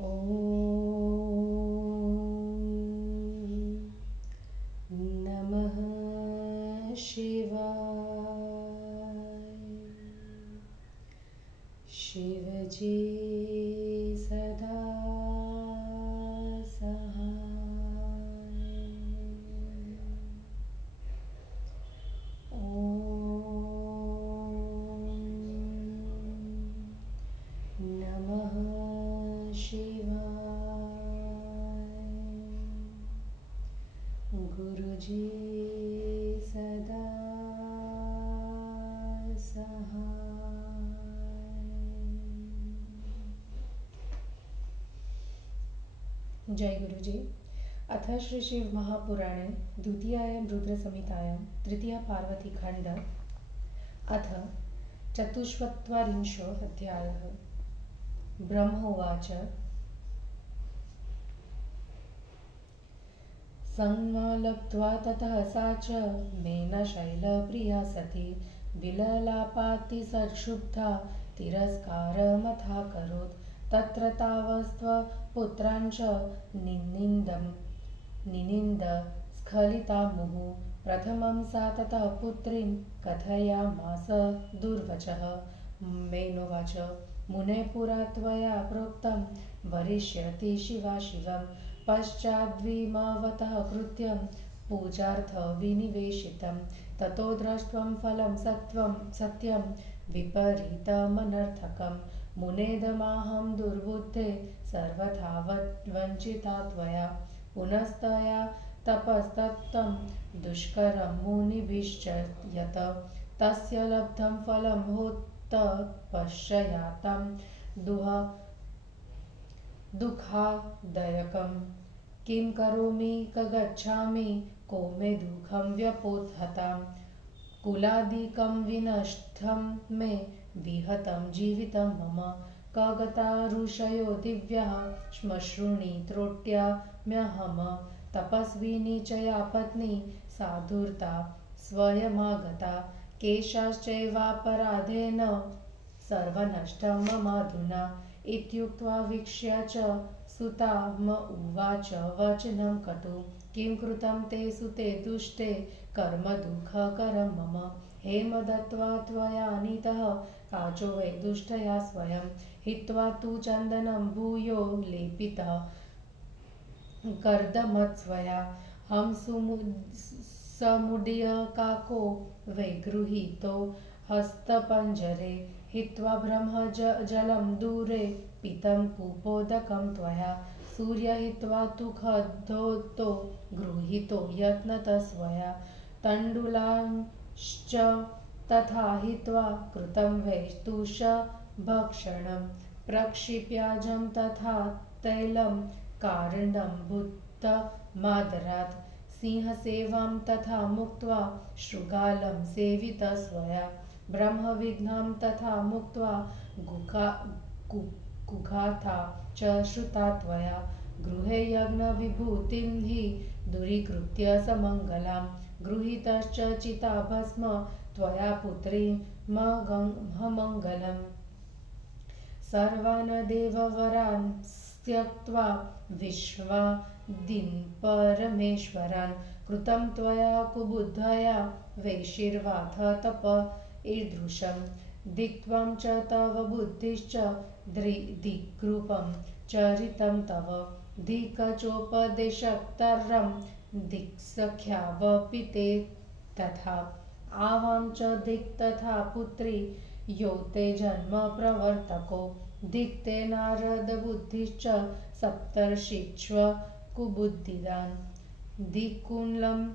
ॐ नमः शिवाय। शिवजी सदा सहाय। ॐ नमः शिवाय। गुरुजी सदा सहाय। जय गुरुजी। अथ श्री शिव महापुराणे द्वितीयायां रुद्रसंहितायां तृतीय पार्वती खंड अथ चतुष्चत्वारिंशो अध्यायः। ब्रह्मोवाच संज्ञालब्ध्वा ततः सा च मेनशैलप्रिया सती विललापाति संक्षुब्धा तिरस्कारमथाकरोत्। तत्र तावस्त्वपुत्रान् च निनिन्द स्खलिता मुहुः। प्रथमं सा ततः पुत्रीं कथयामास दुर्वचः। मेनोवाच मुने पुरा त्वया प्रोक्तं वरिष्यति शिवा शिवम्। पश्चाद्विमवतः कृत्यं पूजार्थविनिवेशितं। ततो दृष्ट्वं फलं सत्यं विपरीतमनर्थकं। मुनेदमाहं दुर्बुद्धे सर्वथा वञ्चिता त्वया। पुनस्तया तपस्तप्तं दुष्करं मुनिभिश्च यत् तस्य लब्धं फलं होत्तपश्यतां दुःखादयकम्। किं करोमि क गच्छामि को मे दुःखं व्यपोहताम्। कुलादिकं विनष्टं मे विहतं जीवितं मम। क गता ऋषयो दिव्याः श्मश्रूणि त्रोट्याम्यहम्। तपस्विनी च या पत्नी साधुर्ता स्वयमागता। केशाश्चैवापराधेन सर्वनष्टं ममाधुना। इत्युक्त्वा वीक्ष्य च सुताम् उवाच वचनं कटु। किं कृतं ते सुते दुष्टे कर्म दुःखकरं मम। हेम दत्त्वा त्वया नीतः काचो वै दुष्टया स्वयं। हित्वा तु चन्दनं भूयो लेपितः कर्दमत्स्वया। हम समुदय काको वै गृहीतो हस्तपञ्जरे। हित्वा ब्रह्म जलं दूरे पीतं कूपोदकं त्वया। सूर्य हित्वा तु खद्योतो गृहीतो यत्नतः स्वया। तण्डुलांश्च तथा हित्वा कृतं वै तुषभक्षणं। प्रक्षिप्याजं तथा तैलं कारण्डं भूतमादरात्। सिंहसेवां तथा मुक्त्वा शृगालं सेवितः स्वया। ब्रह्मविद्यां तथा मुक्त्वा गुगाथा च श्रुता त्वया। गृहे यज्ञविभूतिं हि दूरीकृत्य समङ्गलां। गृहीतश्च चिताभस्म त्वया पुत्रीममङ्गलम्। सर्वान् देववरान् त्यक्त्वा विश्वादीन् परमेश्वरान्। कृतं त्वया कुबुद्धया वैशिर्वाथ तप ईदृशं। दिक्त्वं च तव बुद्धिश्च दिग्रूपं चरितं तव। धिक्चोपदेशकर्त्रं दिक्सख्यावपि ते तथा। आवां च दिक् तथा पुत्री यो ते जन्म प्रवर्तको। दिक्ते नारदबुद्धिश्च सप्तर्षिष्व कुबुद्धिदान्। दिक्कुलं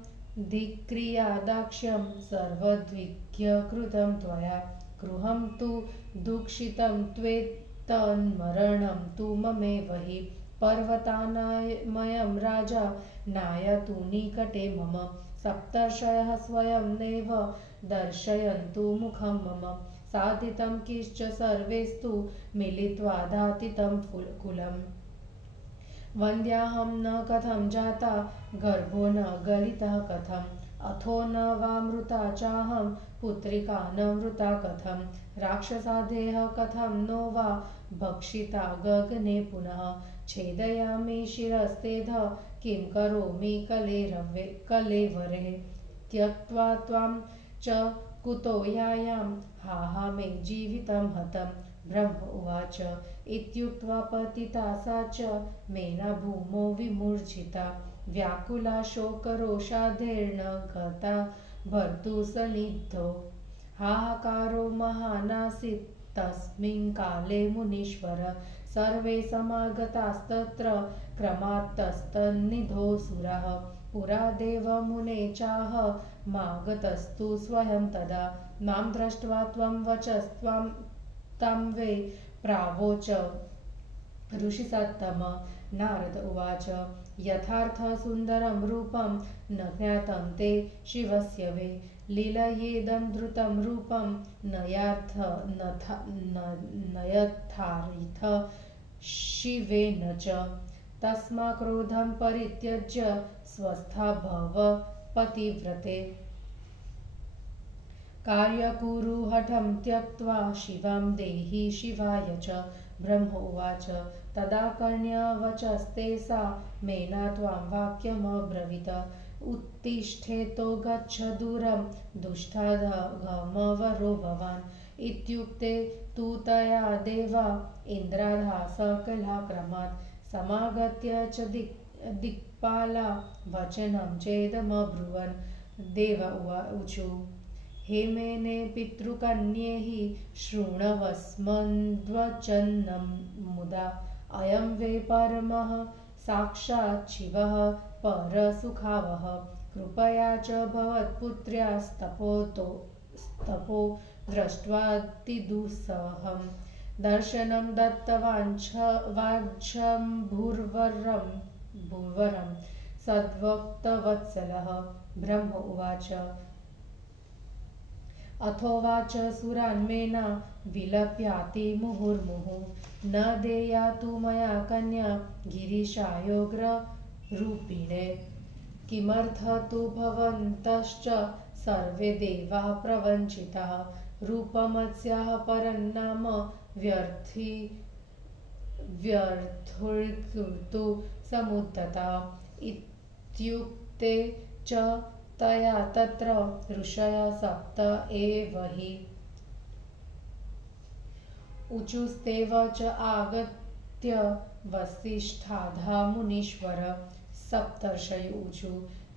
दिक्क्रियादाक्ष्यं सर्वद्विज्ञकृतं त्वया। गृहं तु दुःखितं त्वेतन्मरणं तु ममेव हि। पर्वतानामयं राजा नायतु निकटे मम। सप्तर्षयः स्वयं नैव दर्शयन्तु मुखं मम। साधितं किश्च सर्वैस्तु मिलित्वा दातितं कुलम्। वन्द्याहं न कथं जाता गर्भो न गलितः कथम्। अथो न वा मृता चाहं पुत्रिका न वृता कथं राक्षसादेह कथं नो वा भक्षिता गगने पुनः छेदयामि शिरस्तेध किं करोमि कलेवरे त्यक्त्वा त्वां च कुतो यायां हा हा मे जीवितं हतं ब्रह्म उवाच इत्युक्त्वा पतिता सा च मेना भूमौ विमूर्छिता व्याकुला शोकरोषाधेर्न गता भर्तुसन्निधौ हाहाकारो महानासीत् तस्मिन् काले मुनीश्वर सर्वे समागतास्तत्र क्रमात्तस्तन्निधोऽसुरः पुरा देवमुने चाह मागतस्तु स्वयं तदा मां दृष्ट्वा त्वं वचस्त्वां तं वै प्रावोच ऋषिसत्तम नारद उवाच यथार्थसुन्दरं रूपं न ज्ञातं ते शिवस्य वै लीलयेदं धृतं रूपं न यथार्थ शिवेन च तस्मा क्रोधं परित्यज्य स्वस्था भव पतिव्रते कार्यकुरु हठं त्यक्त्वा शिवं देहि शिवाय च ब्रह्म उवाच तदा कर्ण्यवचस्ते सा मेना त्वां वाक्यमब्रवीत उत्तिष्ठेतो गच्छ दूरं दुष्टाघमवरो भवान् इत्युक्ते तु तया देवा इन्द्राधा सकलाक्रमात् समागत्य च दिक्पाला वचनं चेदमब्रुवन् देव ऊचु हे मेने पितृकन्ये हि शृण्वस्मद्वचनं मुदा अयं वै परमः साक्षात् शिवः परसुखावः कृपया च भवत्पुत्र्यास्तपो दृष्ट्वातिदुस्सहं दर्शनं दत्तवाञ्छभुर्वरं सद्भक्तवत्सलः ब्रह्म उवाच अथोवाच सुरान्मेना विलप्याति मुहुर्मुहुः न देया तु मया कन्या गिरीशायोग्ररूपिणे किमर्थ तु भवन्तश्च सर्वे देवाः प्रवञ्चिताः रूपमस्याः परन्नाम व्यर्थुर्तु समुद्धता इत्युक्ते च तया तत्र ऋषयः सप्त एव हि ऊचुस्तेव च आगत्य वसिष्ठाधा मुनीश्वर सप्तर्षयूचु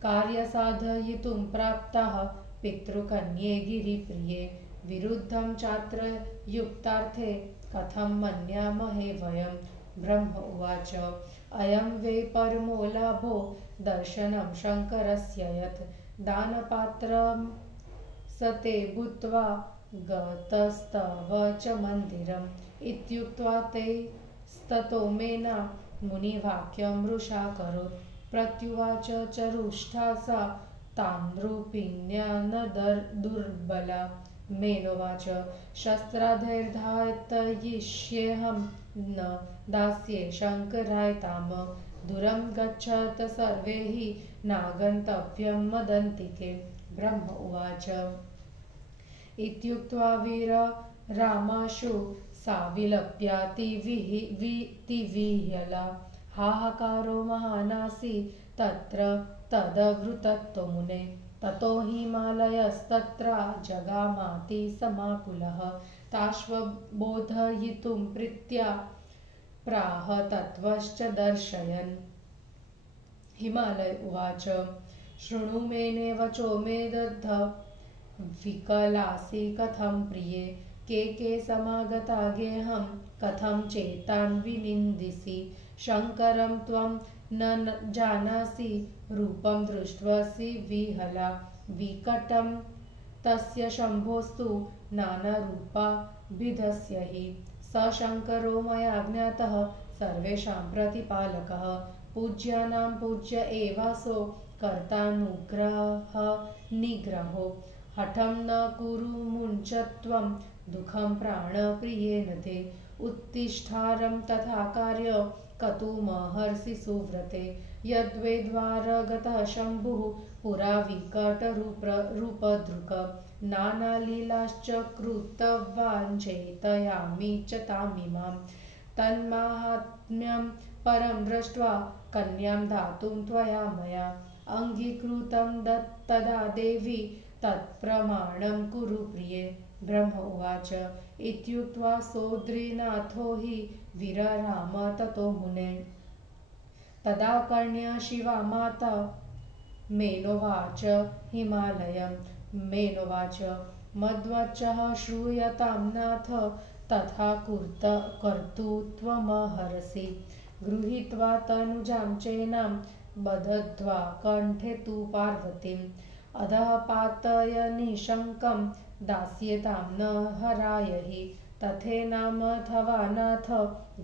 कार्यसाधयितुं प्राप्ताः पितृकन्ये गिरिप्रिये विरुद्धं चात्र युक्तार्थे कथं मन्यामहे वयं ब्रह्म उवाच अयं वै परमो लाभो दर्शनं शङ्करस्य यत् दानपात्रं स ते भूत्वा गतस्तव च मन्दिरम् इत्युक्त्वा ते स्ततो मेना मुनिवाक्यं मृषा करोत् प्रत्युवाच च रुष्टा सा तान्नृपिण्या न दुर्बला मेनोवाच शस्त्राधैर्धातयिष्येऽहं न दास्ये शङ्कराय ताम दूरं गच्छत सर्वे हि नागन्तव्यं मदन्तिके ब्रह्म उवाच इत्युक्त्वा वीररामाशु सा विलप्यातिविह्यला हाहाकारो महानासी तत्र तदवृतत्वमुने ततो हिमालयस्तत्र जगामाति समाकुलः ताश्वबोधयितुं प्रीत्या प्राह तत्त्वश्च दर्शयन् हिमालय उवाच शृणु मेने वचो मे दग्ध विकलासि कथं प्रिये के समागता गेहं कथं चेतान् विनिन्दिसि शङ्करं त्वं न जानासि रूपं दृष्ट्वसि विहला विकटं तस्य शम्भोस्तु नानारूपाभिधस्य हि स शङ्करो मया ज्ञातः सर्वेषां प्रतिपालकः पूज्यानां पूज्य एवासो कर्तानुग्रहः निग्रहो हठं न कुरु मुञ्चत्वं दुःखं प्राणप्रियेन ते उत्तिष्ठारं तथा कार्य कतुमहर्षि सुव्रते यद्वेद्वारगतः शम्भुः पुरा विकटरूपधृक् नानालीलाश्च कृतवान् चेतयामि च तामिमां तन्माहात्म्यं परं दृष्ट्वा कन्यां दातुं त्वया मया अङ्गीकृतं तदा देवी तत्प्रमाणं कुरु प्रिये। ब्रह्म उवाच इत्युक्त्वा सोद्रीनाथो हि विरराम ततो मुने। तदा कर्ण्य शिवा माता मेनोवाच हिमालयं मेनोवाच मद्वचः श्रूयतां नाथ तथा कर्तु त्वमहर्षि गृहीत्वा तनुजां चैनां बध्त्वा कण्ठे तु पार्वतीम् अधः पातय निशङ्कं दास्यतां न हराय हि तथेनामथवा नाथ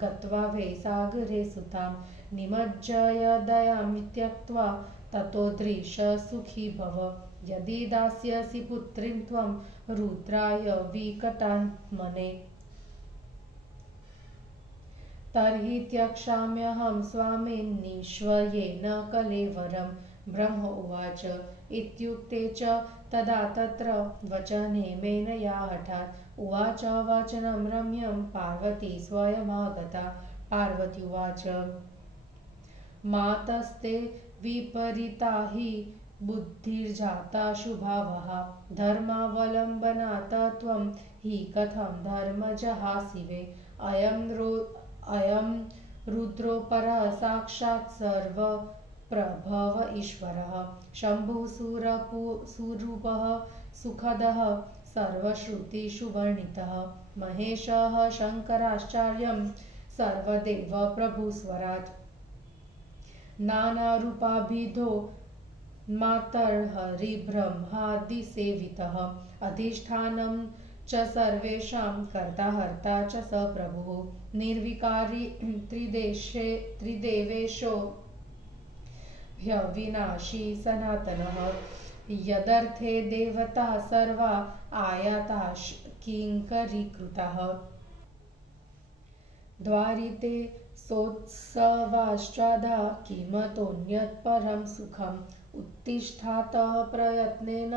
गत्वा वै सागरे सुतां निमज्जय दयां त्यक्त्वा ततो दृश सुखी भव यदि दास्यसि पुत्रीं त्वं रुद्राय विकटात्मने तर्हि त्यक्ष्याम्यहं स्वामिन्निश्वयेन कलेवरं। ब्रह्म उवाच इत्युक्ते च तदा तत्र वचने मेनया हठात् उवाच वचनं रम्यं पार्वती स्वयमागता। पार्वती उवाच मातस्ते विपरीता हि बुद्धिर्जाता शुभावः धर्मावलम्बनात् त्वं हि कथं धर्मजहासि वै अयं रुद्रोपरः साक्षात् सर्वप्रभव ईश्वरः शम्भुः सुरूपः सुखदः सर्वश्रुतिषु वर्णितः महेशः शङ्कराचार्यं सर्वदेव प्रभुस्वराट् नानारूपाभिधो मातर्हरिब्रह्मादिसेवितः अधिष्ठानं च सर्वेषां कर्ता हर्ता च स प्रभुः निर्विकारी त्रिदेवेशो ह्यविनाशी सनातनः यदर्थे देवता सर्वा आयाताः किङ्करीकृताः द्वारिते सोत्सवाश्चादा किमतोऽन्यत् परं सुखम् उत्तिष्ठातः प्रयत्नेन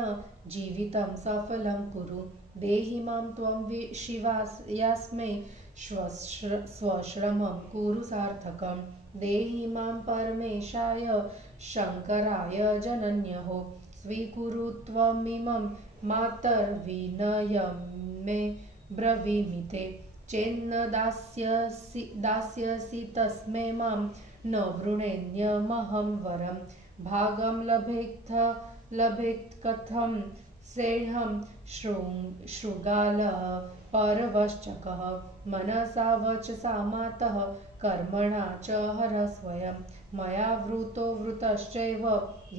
जीवितं सफलं कुरु देहि मां त्वं शिवास्मै स्वश्रमं कुरु सार्थकं देहि मां परमेशाय शङ्कराय जनन्यः स्वीकुरु त्वमिमं मातर्विनयं मे ब्रवीमि ते चेन्न दास्यसि तस्मै मां न वृणेन्यमहं वरं भागं लभेत् कथं सेढं शृगालः परवश्चकः मनसा वचसा मातः कर्मणा च हर स्वयं मया वृतो वृतश्चैव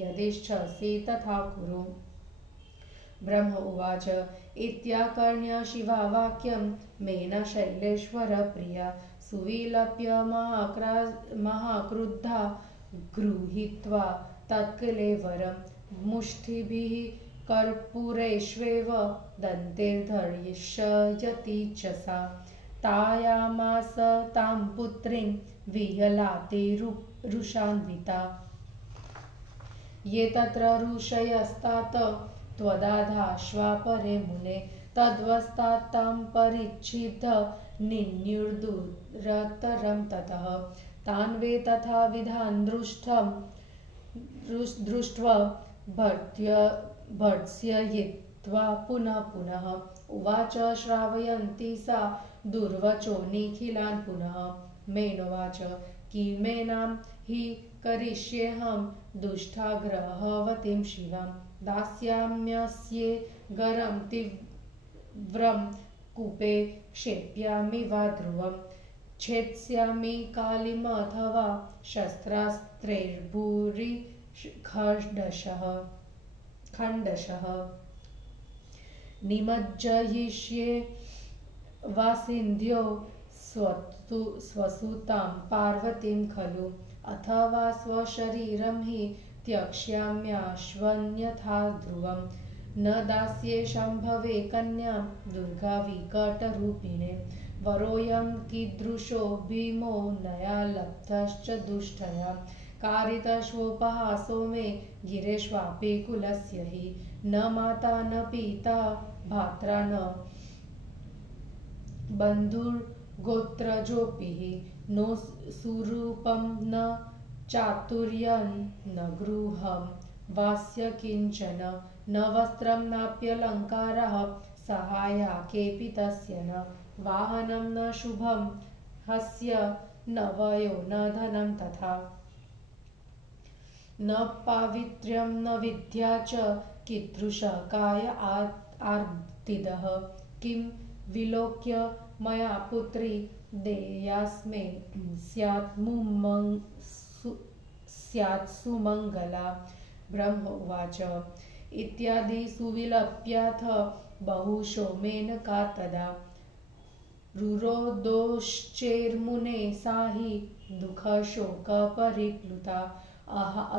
यदिच्छसि तथा कुरु। ब्रह्म उवाच इत्याकर्ण्य शिवा वाक्यं मेन शैलेश्वरप्रिया सुविलप्य महाक्रुद्धा गृहीत्वा तत्कलेवरं मुष्टिभिः कर्पूरेष्वेव दन्तैर्दर्शयति च सा तायामास तां पुत्रीं विहलातिरुषान्विता ये तत्र ऋषयस्तात त्वदाधाश्वापरे मुने तद्वस्तात् तां परिच्छिद्य निन्युर्दुरतरं ततः तान् वे तथा विधान् दृष्ट्वा भर्त्सयित्वा पुनः पुनः उवाच श्रावयन्ती सा दुर्वचो निखिलान् पुनः मेनोवाच किमेनां हि करिष्येऽहं दुष्टाग्रहवतीं शिवां दास्याम्यस्ये गरं तीव्रं कूपे क्षेप्यामि वा ध्रुवं छेत्स्यामि कालिमथवा शस्त्रास्त्रैर्भूरि खण्डशः निमज्जयिष्ये वासिन्ध्यो स्वसुतां पार्वतीं खलु अथवा स्वशरीरं हि त्यक्ष्याम्याश्वन्यथा ध्रुवं न दास्ये शम्भवे कन्यां दुर्गाविकटरूपिणे वरोऽयं कीदृशो भीमो नया लब्धश्च दुष्टया कारितश्वोपहासो मे गिरेष्वापि कुलस्य हि न माता न पिता भ्राता न बन्धुर्गोत्रजोऽपिः नो सुरूपं न चातुर्यं न गृहं वास्य किञ्चन न वस्त्रं नाप्यलङ्कारः सहाया केऽपि तस्य न वाहनं न शुभं हस्य न वयो न धनं तथा न पावित्र्यं न विद्या च कीदृशकाय आर्तिदः किं विलोक्य मया पुत्री देयास्मे स्यात् सुमङ्गला ब्रह्मोवाच इत्यादि सुविलप्याथ बहुशो मेनका तदा रुरोदोश्चैर्मुने सा हि दुःखशोकपरिप्लुता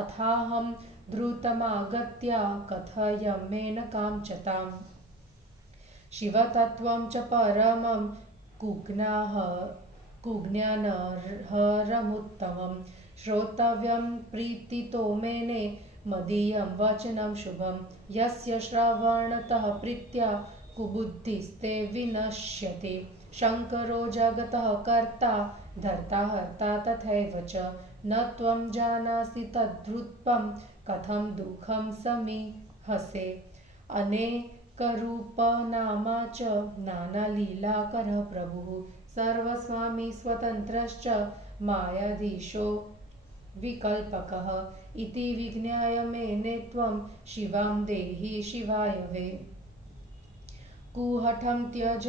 अथाहं द्रुतमागत्य कथय मेनकां च ताम् शिवतत्त्वं च परमं कुज्ञानहरमुत्तमं श्रोतव्यं प्रीतितो मेने मदीयं वचनं शुभं यस्य श्रवणतः प्रीत्या कुबुद्धिस्ते विनश्यति शङ्करो जगतः कर्ता धर्ता हर्ता तथैव च न त्वं जानासि तद्रूपं कथं दुःखं समीहसे अनेकरूपनामा च नानालीलाकरः प्रभुः सर्वस्वामी स्वतन्त्रश्च मायाधीशो विकल्पकः इति विज्ञाय मेने त्वं शिवां देहि शिवाय वे कुहठं त्यज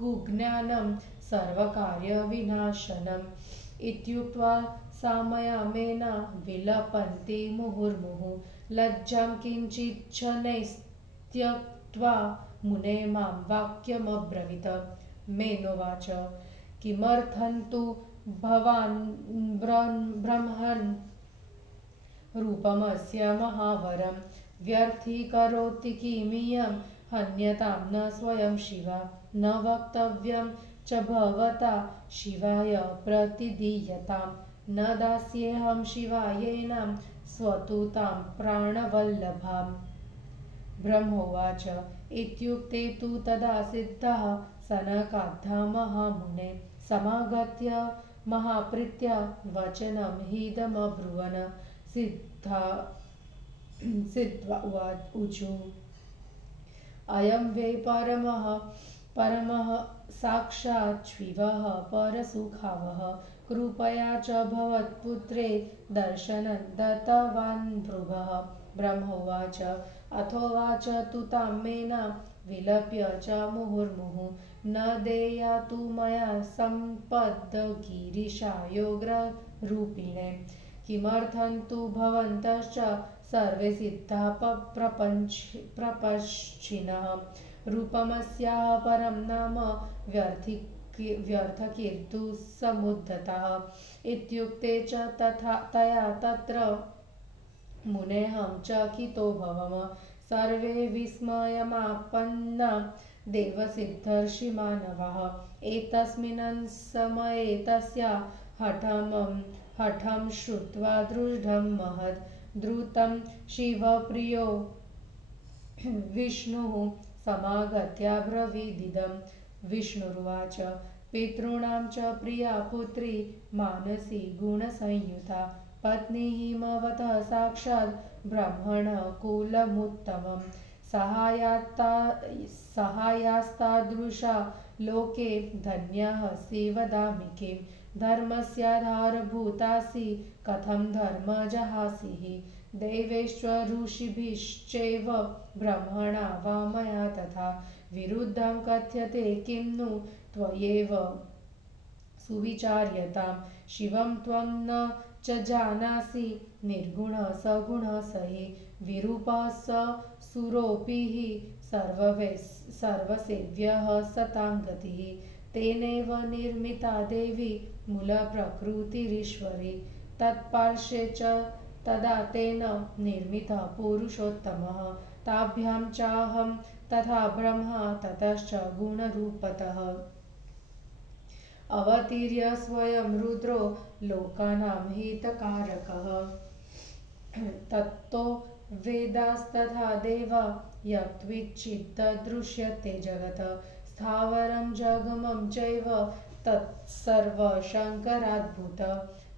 कुज्ञानं सर्वकार्यविनाशनम् इत्युक्त्वा सामयामेना विलपन्ति मुहुर्मुहुः लज्जां किञ्चिच्छनैस्त्यक्त्वा मुने मां वाक्यमब्रवीत् मेनोवाच किमर्थं तु भवान् ब्रह्मन् रूपमस्य महावरं व्यर्थीकरोति किमियं हन्यतां न स्वयं शिवा न वक्तव्यं च भवता शिवाय प्रतिदीयतां न दास्येऽहं शिवायैनां स्वतुतां प्राणवल्लभाम् ब्रह्मोवाच इत्युक्ते तु तदा सिद्धः सनकाद्धा महामुने समागत्य महाप्रीत्या वचनं हीदमब्रुवन् सिद्ध्वा ऊचु अयं वै परमः साक्षात् शिवः परसुखावः कृपया च भवत्पुत्रे दर्शनं दत्तवान् ध्रुवः ब्रह्मोवाच अथोवाच तु तां मेना विलप्य च मुहुर्मुहुः न देया तु मया सम्पद्गिरीशायोग्ररूपिणे किमर्थं तु भवन्तश्च सर्वे सिद्धा प्रपश्चिनः रूपमस्याः परं नाम व्यर्थकीर्तुः समुद्धतः इत्युक्ते च तया तत्र मुनेऽहं चकितो भवम सर्वे विस्मयमापन्ना देवसिद्धर्षिमानवाः एतस्मिन् समये तस्या हठं श्रुत्वा दृढं महद् द्रुतं शिवप्रियो विष्णुः समागत्याब्रवीदिदं विष्णुरुवाच पितॄणां च प्रिया पुत्री मानसी गुणसंयुता पत्नी हिमवतः साक्षात् ब्रह्मणः कुलमुत्तमं सहायास्तादृशा लोके धन्यः सि वदामि किं धर्मस्याधारभूतासि कथं धर्मजहासि हि दैवेश्वऋषिभिश्चैव ब्रह्मणा वा मया तथा विरुद्धं कथ्यते किं नु त्वयैव सुविचार्यतां शिवं त्वं न च जानासि निर्गुणः सगुणः स हि विरूपः स सुरोऽपि हि सर्वसेव्यः सतां गतिः तेनैव निर्मिता देवी मूलप्रकृतिरीश्वरी तत्पार्श्वे च तदा तेन निर्मितः पुरुषोत्तमः ताभ्यां चाहं तथा ब्रह्मा ततश्च गुणरूपतः अवतीर्य स्वयं रुद्रो लोकानां हितकारकः तत्तो वेदास्तथा देवा यत्विच्चित्तदृश्यते जगत् स्थावरं जगमं चैव तत्सर्वशङ्कराद्भुत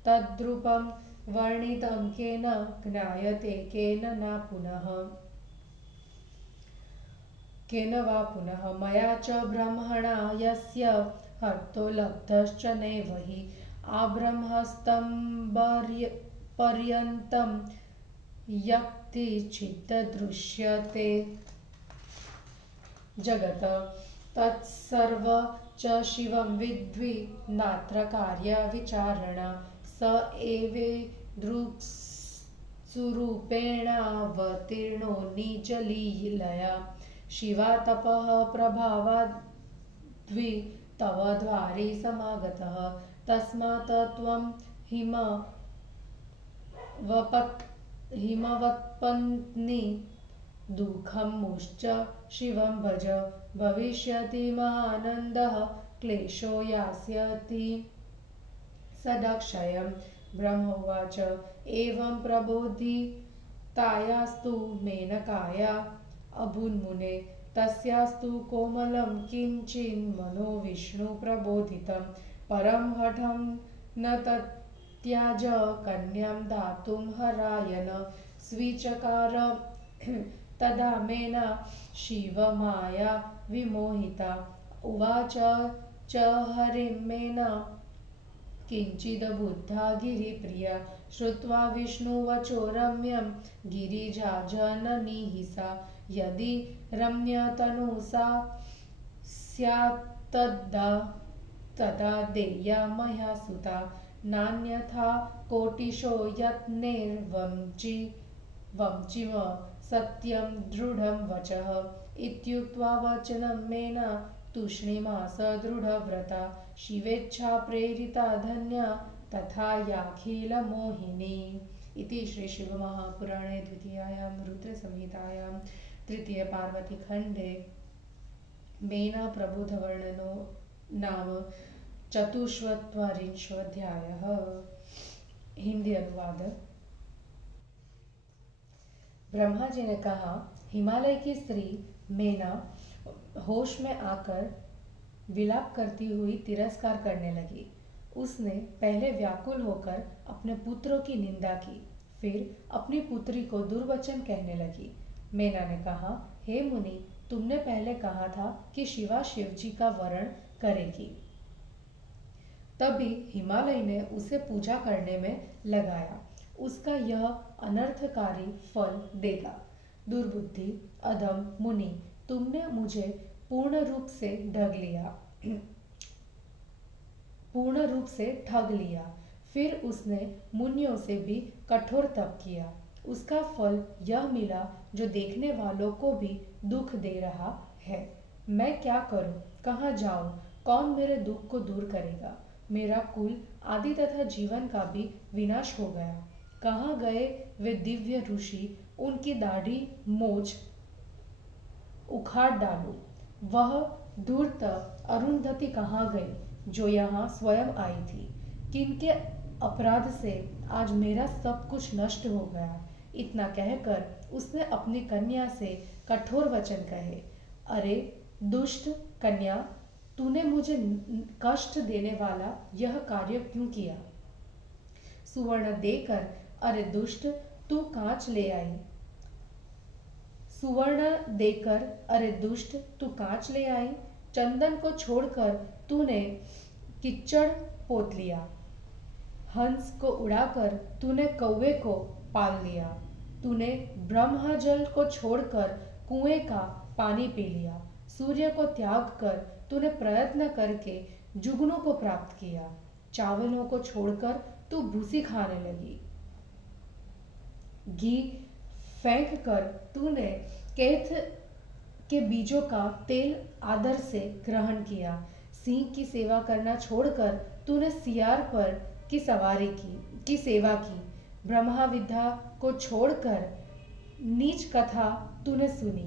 तद्रूपं वर्णितं केन ज्ञायते केन वा पुनः मया च ब्रह्मणा यस्य हर्तो लब्धश्च नैव हि आब्रह्मस्तम्पर्यन्तं यक्तिचित्तदृश्यते जगत् तत्सर्व च शिवं विद्वि नात्र कार्यविचारणा स एवेदृक्सूरूपेणावतीर्णो निजलीलया शिवा तपः प्रभावाद्वि तव द्वारे समागतः तस्मात् त्वं हिमवत्पत्नी दुःखं मुश्च शिवं भज भविष्यति महानन्दः क्लेशो यास्यति सदक्षयं ब्रह्मोवाच एवं प्रबोधितायास्तु मेनकाया अभून्मुने तस्यास्तु कोमलं किञ्चिन्मनो विष्णुप्रबोधितं परं हठं न तत्याज कन्यां दातुं हरायन स्वीचकार तदा मेना शिवमाया विमोहिता उवाच च हरिं मेना किञ्चिदबुद्धा गिरिप्रिया श्रुत्वा विष्णुवचो रम्यं गिरिजाजननी हि सा यदि रम्यतनु सा स्यात् तदा देया मया सुता नान्यथा कोटिशो यत्नैर्वञ्चिव सत्यं दृढं वचः इत्युक्त्वा वचनं मेना तूष्णीमास दृढव्रता शिवेच्छा प्रेरिता धन्या तथा याखिलमोहिनी इति श्री शिवमहापुराणे द्वितीयायां रुद्रसंहितायां तृतीय पार्वतीखण्डे मेना प्रबोधवर्णनो नाम 44वां हिंदी अनुवाद। ब्रह्मा जी ने कहा, हिमालय की स्त्री मेना होश में आकर विलाप करती हुई तिरस्कार करने लगी। उसने पहले व्याकुल होकर अपने पुत्रों की निंदा की, फिर अपनी पुत्री को दुर्वचन कहने लगी। मेना ने कहा, हे मुनि, तुमने पहले कहा था कि शिवा शिवजी का वरण करेगी। तभी हिमालय ने उसे पूजा करने में लगाया। उसका यह अनर्थकारी फल देगा। दुर्बुद्धि, अधम मुनि, तुमने मुझे पूर्ण रूप से ठग लिया। फिर उसने मुनियों से भी कठोर तप किया। उसका फल यह मिला जो देखने वालों को भी दुख दे रहा है। मैं क्या करूं? कहाँ जाऊं? कौन मेरे दुख को दूर करेगा? मेरा कुल आदि तथा जीवन का भी विनाश हो गया। कहाँ गए वे दिव्य ऋषि? उनकी दाढ़ी मोछ उखाड़ डालो। वह धूर्त अरुंधति कहाँ गई जो यहाँ स्वयं आई थी? किनके अपराध से आज मेरा सब कुछ नष्ट हो गया। इतना कहकर उसने अपनी कन्या से कठोर वचन कहे। अरे दुष्ट कन्या, तूने मुझे कष्ट देने वाला यह कार्य क्यों किया? सुवर्ण देकर अरे दुष्ट तू कांच ले आई। सुवर्ण देकर अरे दुष्ट तू कांच ले आई। चंदन को छोड़कर तूने किच्चड़ पोत लिया। हंस को उड़ाकर तूने कौवे को पाल लिया। तूने ब्रह्मजल को छोड़कर कुएं का पानी पी लिया। सूर्य को त्याग कर तूने प्रयत्न करके जुगनू को प्राप्त किया। चावलों को छोड़कर तू भूसी खाने लगी। घी फेंक कर तूने केथ के बीजों का तेल आदर से ग्रहण किया। सिंह की सेवा करना छोड़कर तूने सियार पर की सेवा की। ब्रह्मा विद्या को छोड़कर नीच कथा तूने सुनी।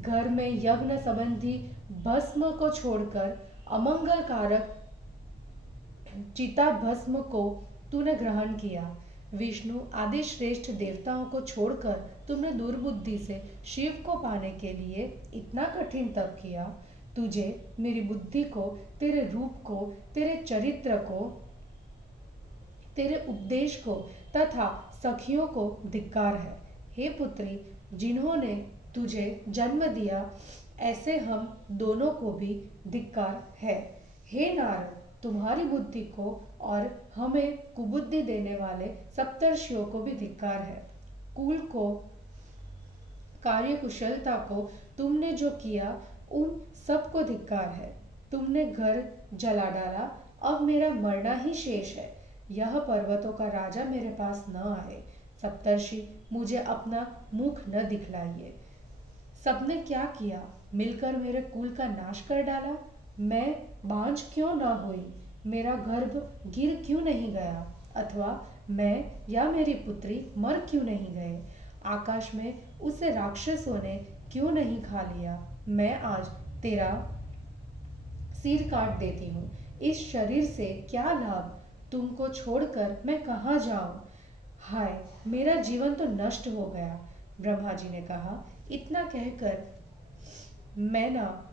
घर में यज्ञ संबंधी भस्म को छोड़कर अमंगल कारक चिता भस्म को तूने ग्रहण किया। विष्णु आदि श्रेष्ठ देवताओं को छोड़कर तुमने दुर्बुद्धि से शिव को पाने के लिए इतना कठिन तप किया। तुझे मेरी बुद्धि को, तेरे रूप को, तेरे चरित्र को, तेरे उपदेश को तथा सखियों को धिक्कार है। हे पुत्री, जिन्होंने तुझे जन्म दिया, ऐसे हम दोनों को भी धिक्कार है। हे नारद, तुम्हारी बुद्धि को और हमें कुबुद्धि देने वाले सप्तर्षियों को भी धिक्कार है। कुल को, कार्यकुशलता को तुमने जो किया, उन सबको धिक्कार है। तुमने घर जला डाला, अब मेरा मरना ही शेष है। यह पर्वतों का राजा मेरे पास न आए। सप्तर्षि, मुझे अपना मुख न दिखलाइए। सबने क्या किया? मिलकर मेरे कुल का नाश कर डाला। मैं बांझ क्यों न हुई? मेरा गर्भ गिर क्यों नहीं गया? अथवा मैं या मेरी पुत्री मर क्यों नहीं गए? आकाश में उसे राक्षसों ने क्यों नहीं खा लिया? मैं आज तेरा सिर काट देती हूँ। इस शरीर से क्या लाभ? तुमको छोड़कर मैं कहाँ जाऊं? हाय, मेरा जीवन तो नष्ट हो गया। ब्रह्मा जी ने कहा। इतना कहकर मैना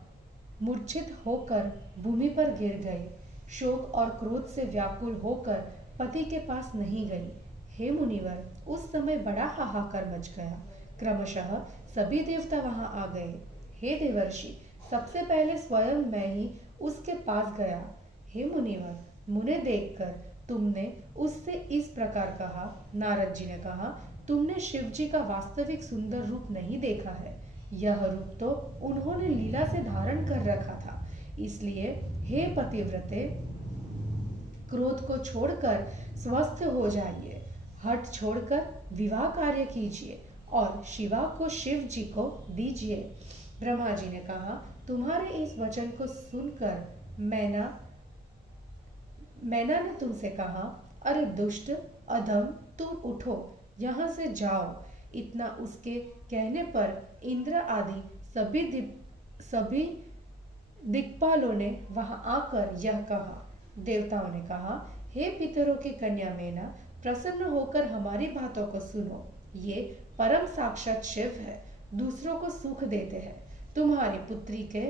मूर्छित होकर भूमि पर गिर गई। शोक और क्रोध से व्याकुल होकर पति के पास नहीं गई। हे मुनिवर, उस समय बड़ा हाहाकार मच गया। क्रमशः सभी देवता वहां आ गए। हे देवर्षि, सबसे पहले स्वयं मैं ही उसके पास गया। हे मुनिवर, मुझे देखकर तुमने उससे इस प्रकार कहा। नारद जी ने कहा, तुमने शिव जी का वास्तविक सुंदर रूप नहीं देखा है। यह रूप तो उन्होंने लीला से धारण कर रखा था। इसलिए हे पतिव्रते, क्रोध को छोड़कर स्वस्थ हो जाइए। हठ छोड़कर विवाह कार्य कीजिए और शिवा को शिव जी को दीजिए। ब्रह्मा जी ने कहा, तुम्हारे इस वचन को सुनकर मैना ने तुमसे कहा, अरे दुष्ट अधम, तुम उठो, यहाँ से जाओ। इतना उसके कहने पर इंद्र आदि सभी दिक्पालों ने वहां आकर यह कहा। देवताओं ने कहा, हे पितरों की कन्या मैना, प्रसन्न होकर हमारी बातों को सुनो। ये परम साक्षात शिव है, दूसरों को सुख देते हैं। तुम्हारी पुत्री के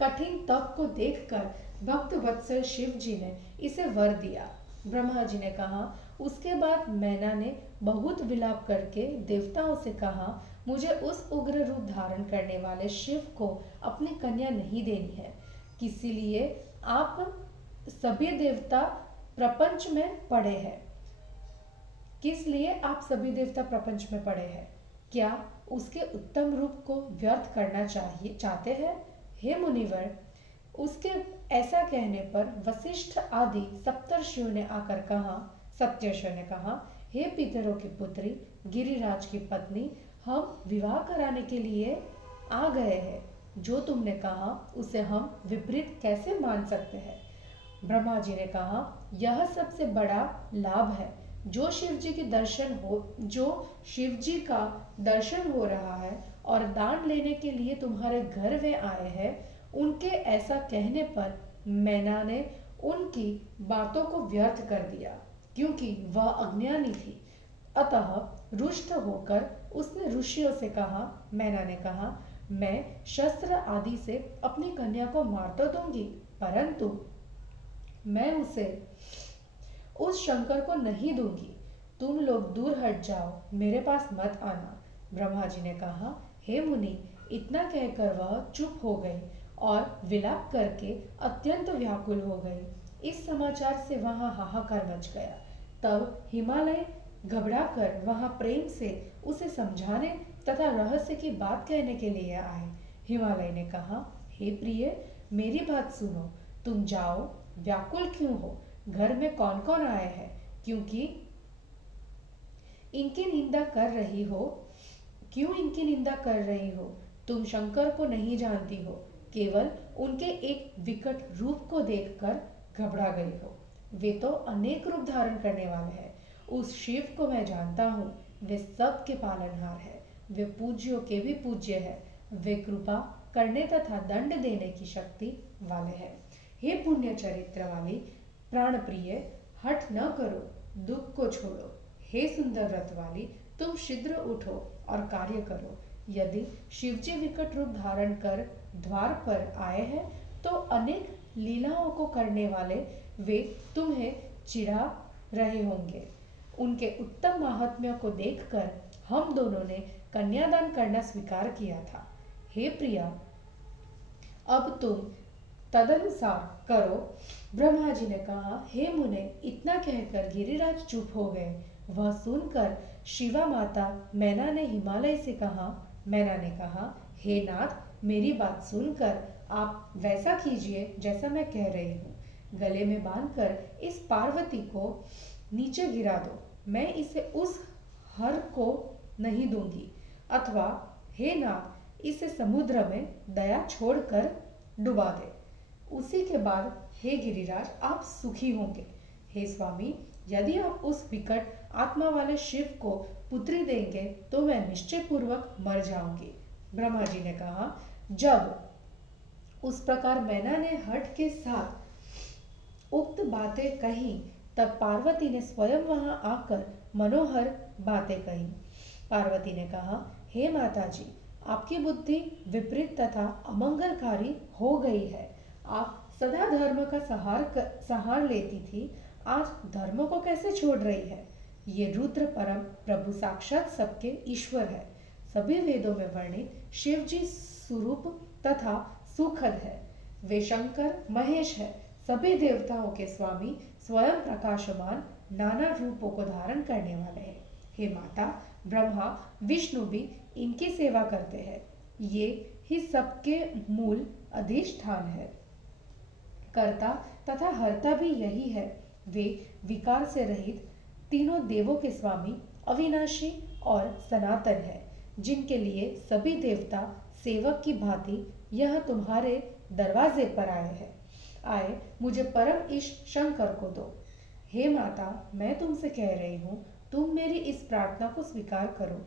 कठिन तप को देखकर भक्त वत्सल शिव जी ने इसे वर दिया। ब्रह्मा जी ने कहा। उसके बाद मैना ने बहुत विलाप करके देवताओं से कहा, मुझे उस उग्र रूप धारण करने वाले शिव को अपनी कन्या नहीं देनी है। किसी लिए आप सभी देवता प्रपंच में पड़े हैं? किस लिए आप सभी देवता प्रपंच में पड़े हैं? क्या उसके उत्तम रूप को व्यर्थ करना चाहते हैं? हे मुनिवर, उसके ऐसा कहने पर वशिष्ठ आदि सप्तर्षियों ने आकर कहा। सप्तर्षियों ने कहा, हे पितरों की पुत्री, गिरिराज की पत्नी, हम विवाह कराने के लिए आ गए हैं। जो तुमने कहा उसे हम विपरीत कैसे मान सकते हैं? ब्रह्मा जी ने कहा, यह सबसे बड़ा लाभ है। जो शिव जी का दर्शन हो रहा है और दान लेने के लिए तुम्हारे घर वे आए हैं, उनके ऐसा कहने पर मैना ने उनकी बातों को व्यर्थ कर दिया, क्योंकि वह अज्ञानी थी। अतः रुष्ट होकर उसने ऋषियों से कहा। मैना ने कहा, मैं शस्त्र आदि से अपनी कन्या को मार तो दूंगी, परंतु मैं उस शंकर को नहीं दूंगी। तुम लोग दूर हट जाओ, मेरे पास मत आना। ब्रह्मा जी ने कहा, हे मुनि, इतना कहकर वह चुप हो गई और विलाप करके अत्यंत व्याकुल हो गई। इस समाचार से वहां हाहाकार मच गया। तब हिमालय घबराकर वहां प्रेम से उसे समझाने तथा रहस्य की बात कहने के लिए आए। हिमालय ने कहा, हे प्रिय, मेरी बात सुनो। तुम जाओ, व्याकुल क्यों हो? घर में कौन कौन आए हैं? क्योंकि इनकी निंदा कर रही हो? क्यों इनकी निंदा कर रही हो? तुम शंकर को नहीं जानती हो, केवल उनके एक विकट रूप को देखकर घबरा गई हो। वे तो अनेक रूप धारण करने वाले हैं। उस शिव को मैं जानता हूँ, वे सबके पालनहार है। वे पूज्यों के भी पूज्य है। वे कृपा करने तथा दंड देने की शक्ति वाले हैं। हे पुण्य चरित्र वाली प्राण प्रिय, हठ न करो। दुख को छोड़ो। हे सुंदर व्रत वाली, तुम शीघ्र उठो और कार्य करो। यदि शिवजी विकट रूप धारण कर द्वार पर आए हैं तो अनेक लीलाओं को करने वाले वे तुम्हें चिढ़ा रहे होंगे। उनके उत्तम महात्म्य को देखकर हम दोनों ने कन्यादान करना स्वीकार किया था। हे प्रिया, अब तुम तदनुसार करो। ब्रह्मा जी ने कहा। हे मुने, इतना कहकर गिरिराज चुप हो गए। वह सुनकर शिवा माता मैना ने हिमालय से कहा। मैना ने कहा, हे नाथ, मेरी बात सुनकर आप वैसा कीजिए जैसा मैं कह रही हूँ। गले में बांधकर इस पार्वती को नीचे गिरा दो। मैं इसे उस हर को नहीं दूंगी, अथवा हे नाथ, इसे समुद्र में दया छोड़कर डुबा दे। उसी के बाद हे गिरिराज, आप सुखी होंगे। हे स्वामी, यदि आप उस विकट आत्मा वाले शिव को पुत्री देंगे तो मैं निश्चय पूर्वक मर जाऊंगी। ब्रह्मा जी ने कहा। जब उस प्रकार मैना ने हठ के साथ उक्त बातें कही, तब पार्वती ने स्वयं वहां आकर मनोहर बातें कही। पार्वती ने कहा, हे माता जी, आपकी बुद्धि विपरीत तथा अमंगलकारी हो गई है। आप सदा धर्म का सहार लेती थी, आज धर्म को कैसे छोड़ रही है? ये रुद्र परम प्रभु साक्षात सबके ईश्वर है। सभी वेदों में वर्णित शिव जी स्वरूप तथा सुखद है। वे शंकर महेश है, सभी देवताओं के स्वामी, स्वयं प्रकाशमान, नाना रूपों को धारण करने वाले हैं। हे माता, ब्रह्मा विष्णु भी इनकी सेवा करते हैं। ये ही सबके मूल अधिष्ठान है। कर्ता तथा हर्ता भी यही है। वे विकार से रहित तीनों देवों के स्वामी, अविनाशी और सनातन है, जिनके लिए सभी देवता सेवक की भांति यह तुम्हारे दरवाजे पर आए मुझे परम इष्ट शंकर को दो। हे माता, मैं तुमसे कह रही हूँ, तुम मेरी इस प्रार्थना को स्वीकार करो।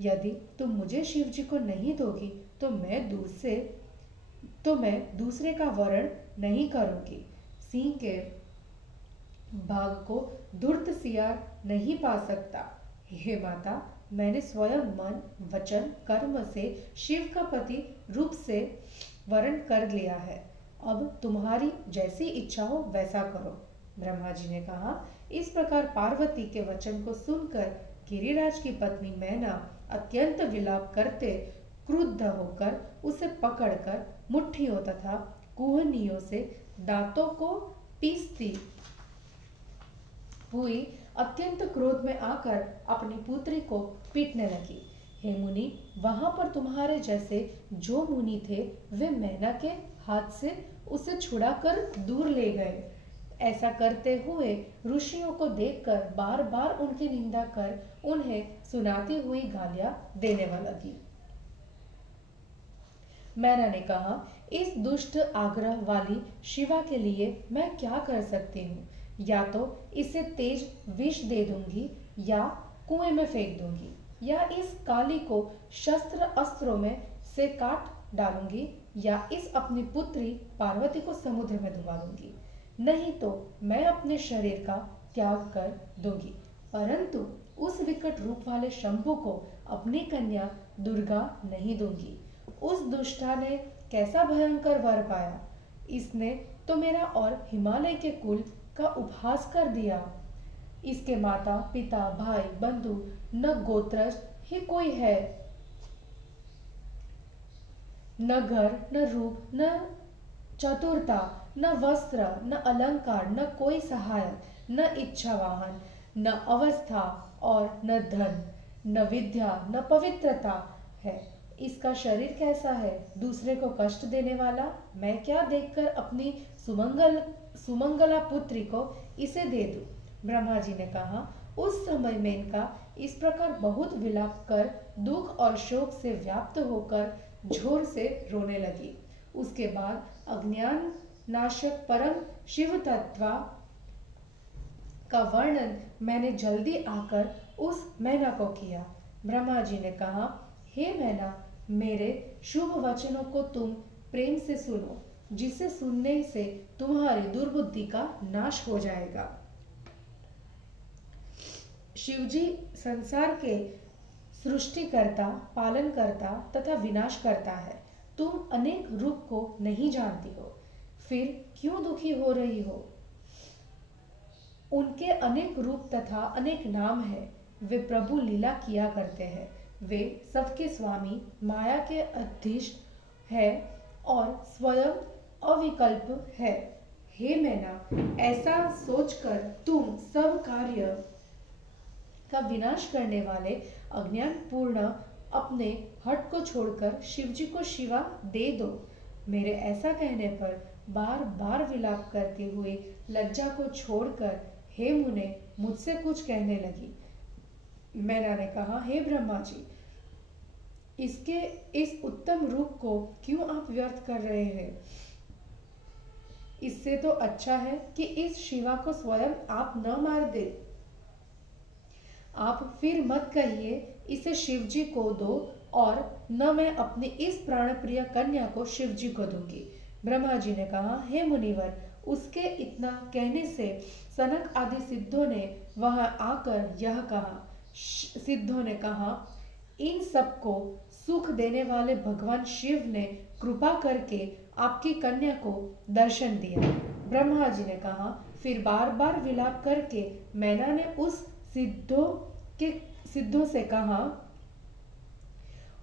यदि तुम मुझे शिव जी को नहीं दोगी तो मैं दूसरे का वरण नहीं करूंगी। सिंह के भाग को धूर्त सियार नहीं पा सकता। हे माता, मैंने स्वयं मन, वचन, कर्म से शिव का पति रूप से वरण कर लिया है। अब तुम्हारी जैसी इच्छा हो वैसा करो। ब्रह्मा जी ने कहा। इस प्रकार पार्वती के वचन को सुनकर गिरिराज की पत्नी मैना अत्यंत विलाप करते क्रुद्ध होकर उसे पकड़कर मुट्ठियों तथा कुहनियों से दांतों को पीसती हुई अत्यंत क्रोध में आकर अपनी पुत्री को पीटने लगी। हे मुनि, वहां पर तुम्हारे जैसे जो मुनि थे वे मैना के हाथ से उसे छुड़ाकर दूर ले गए। ऐसा करते हुए ऋषियों को देखकर बार बार उनकी निंदा कर उन्हें सुनाती हुई गालियां देने लगी। मैना ने कहा, इस दुष्ट आग्रह वाली शिवा के लिए मैं क्या कर सकती हूँ? या तो इसे तेज विष दे दूंगी, या कुएं में फेंक दूंगी, या इस काली को शस्त्र अस्त्रों में से काट डालूंगी, या इस अपनी पुत्री पार्वती को समुद्र में डुबा दूंगी। नहीं तो मैं अपने शरीर का त्याग कर दूंगी, परंतु उस विकट रूप वाले शंभु को अपनी कन्या दुर्गा नहीं दूंगी। उस दुष्टा ने कैसा भयंकर वर पाया, इसने तो मेरा और हिमालय के कुल का उपहास कर दिया। इसके माता पिता भाई बंधु न गोत्रज ही कोई है, न घर, न रूप, न चतुरता, न वस्त्र, न अलंकार, न कोई सहायक, न इच्छा वाहन, न अवस्था और न धन, न विद्या, न पवित्रता है। इसका शरीर कैसा है, दूसरे को कष्ट देने वाला। मैं क्या देखकर अपनी सुमंगला पुत्री को इसे दे दूं? ब्रह्मा जी ने कहा। उस समय मेनका इस प्रकार बहुत विलाप कर दुख और शोक से व्याप्त होकर जोर से रोने लगी। उसके बाद अज्ञान नाशक परम शिव तत्व का वर्णन मैंने जल्दी आकर उस मैना को किया। ब्रह्मा जी ने कहा, हे मैना, मेरे शुभ वचनों को तुम प्रेम से सुनो, जिसे सुनने से तुम्हारी दुर्बुद्धि का नाश हो जाएगा। शिवजी संसार के सृष्टिकर्ता, पालनकर्ता तथा विनाशकर्ता है। तुम अनेक रूप को नहीं जानती हो, फिर क्यों दुखी हो रही हो? उनके अनेक रूप तथा अनेक नाम है। वे प्रभु लीला किया करते हैं। वे सबके स्वामी, माया के अधीश है और स्वयं अविकल्प है। हे मैना, ऐसा सोचकर तुम सब कार्य का विनाश करने वाले अज्ञान पूर्ण अपने हट को छोड़कर शिवजी को शिवा दे दो। मेरे ऐसा कहने पर बार बार विलाप करती हुई लज्जा को छोड़कर हे मुने मुझसे कुछ कहने लगी। मैना ने कहा, हे ब्रह्मा जी, इसके इस उत्तम रूप को क्यों आप व्यर्थ कर रहे हैं? इससे तो अच्छा है कि इस शिवा को स्वयं आप न मार दे। आप फिर मत कहिए इसे शिवजी को दो और न मैं अपनी इस प्राणप्रिय कन्या को शिवजी को दूंगी। ब्रह्मा जी ने कहा, हे मुनिवर, उसके इतना कहने से सनक आदि सिद्धों ने वहां आकर यह कहा। सिद्धों ने कहा, इन सबको सुख देने वाले भगवान शिव ने कृपा करके आपकी कन्या को दर्शन दिया। ब्रह्मा जी ने कहा, फिर बार बार विलाप करके मैना ने उस सिद्धों से कहा,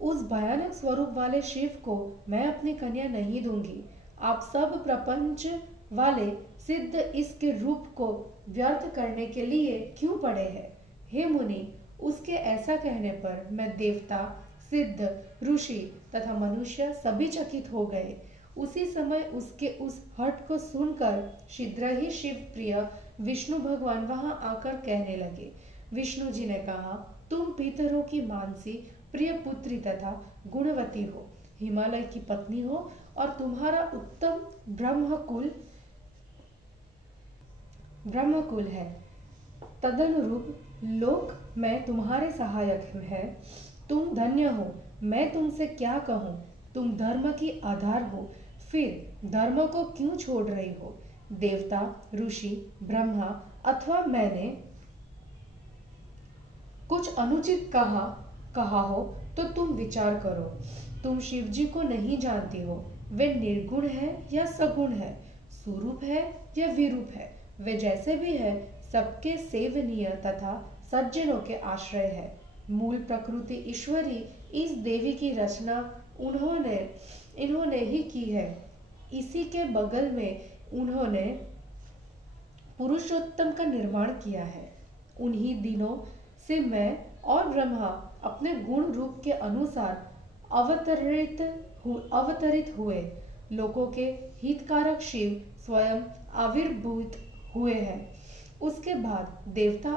उस भयानक स्वरूप वाले शिव को मैं अपनी कन्या नहीं दूंगी। आप सब प्रपंच वाले सिद्ध इसके रूप को व्यर्थ करने के लिए क्यों पड़े हैं? हे मुनि, उसके ऐसा कहने पर मैं देवता, सिद्ध, ऋषि तथा मनुष्य सभी चकित हो गए। उसी समय उसके उस हठ को सुनकर शीघ्र ही शिव प्रिय विष्णु भगवान वहां आकर कहने लगे। विष्णु जी ने कहा, तुम पितरों की मानसी प्रिय पुत्री तथा गुणवती हो, हिमालय की पत्नी हो और तुम्हारा उत्तम ब्रह्मकुल है। तदनुरूप लोक में तुम्हारे सहायक है। तुम धन्य हो। मैं तुमसे क्या कहूँ? तुम धर्म की आधार हो, फिर धर्म को क्यों छोड़ रही हो? देवता, ऋषि, ब्रह्मा अथवा मैंने कुछ अनुचित कहा हो तो तुम विचार करो। तुम शिवजी को नहीं जानती हो। वे निर्गुण है या सगुण है, स्वरूप है या विरूप है। वे जैसे भी है, सबके सेवनीय तथा सज्जनों के आश्रय है। मूल प्रकृति ईश्वरी इस देवी की रचना इन्होंने ही की है। इसी के बगल में उन्होंने पुरुषोत्तम का निर्माण किया है। उन्हीं दिनों से मैं और ब्रह्मा अपने गुण रूप के अनुसार अवतरित हुए। लोगों के हितकारक शिव स्वयं आविर्भूत हुए हैं। उसके बाद देवता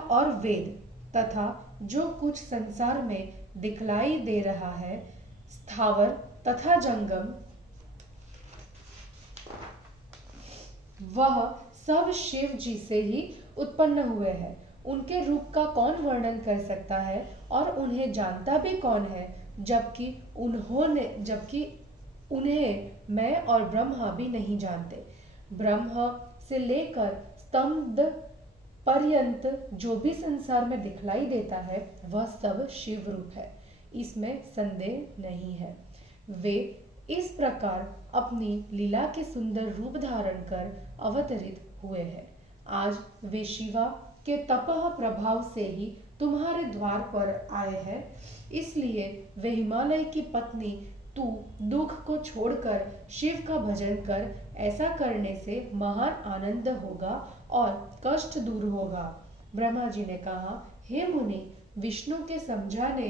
और वेद तथा जो कुछ संसार में दिखलाई दे रहा है, स्थावर तथा जंगम, वह सब शिव जी से ही उत्पन्न हुए हैं। उनके रूप का कौन वर्णन कर सकता है और उन्हें जानता भी कौन है, जबकि उन्हें मैं और ब्रह्मा भी नहीं जानते। ब्रह्म से लेकर स्तंभ पर्यंत जो भी संसार में दिखलाई देता है, वह सब शिव रूप है, इसमें संदेह नहीं है। वे इस प्रकार अपनी लीला के सुंदर रूप धारण कर अवतरित हुए हैं। आज वे शिवा के तपह प्रभाव से ही तुम्हारे द्वार पर आए हैं। इसलिए वे हिमालय की पत्नी, तू दुख को छोड़कर शिव का भजन कर। ऐसा करने से महान आनंद होगा और कष्ट दूर होगा। ब्रह्मा जी ने कहा, हे मुनि, विष्णु के समझाने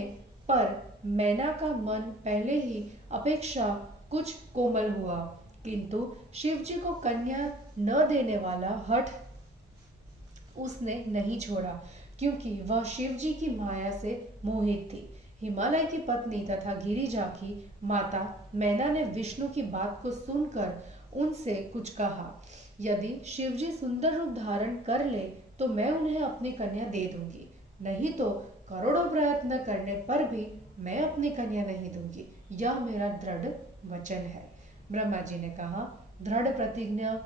पर मैना का मन पहले ही अपेक्षा कुछ कोमल हुआ, किंतु शिव जी को कन्या न देने वाला हठ उसने नहीं छोड़ा, क्योंकि वह शिव जी की माया से मोहित थी। हिमालय की पत्नी तथा गिरिजा की माता मैना ने विष्णु की बात को सुनकर उनसे कुछ कहा, यदि शिवजी सुंदर रूप धारण कर ले तो मैं उन्हें अपनी कन्या दे दूंगी, नहीं तो करोड़ों प्रयत्न करने पर भी मैं अपनी कन्या नहीं दूंगी। यह मेरा दृढ़ वचन है। ब्रह्मा जी ने कहा, दृढ़ प्रतिज्ञा।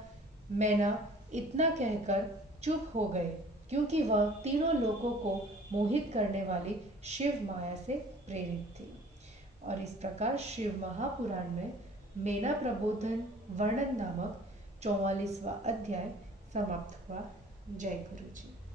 मैना इतना कहकर चुप हो गए, क्योंकि वह तीनों लोगों को मोहित करने वाली शिव माया से प्रेरित थी। और इस प्रकार शिव महापुराण में मेना प्रबोधन वर्णन नामक 44वां अध्याय समाप्त हुआ। जय गुरु जी।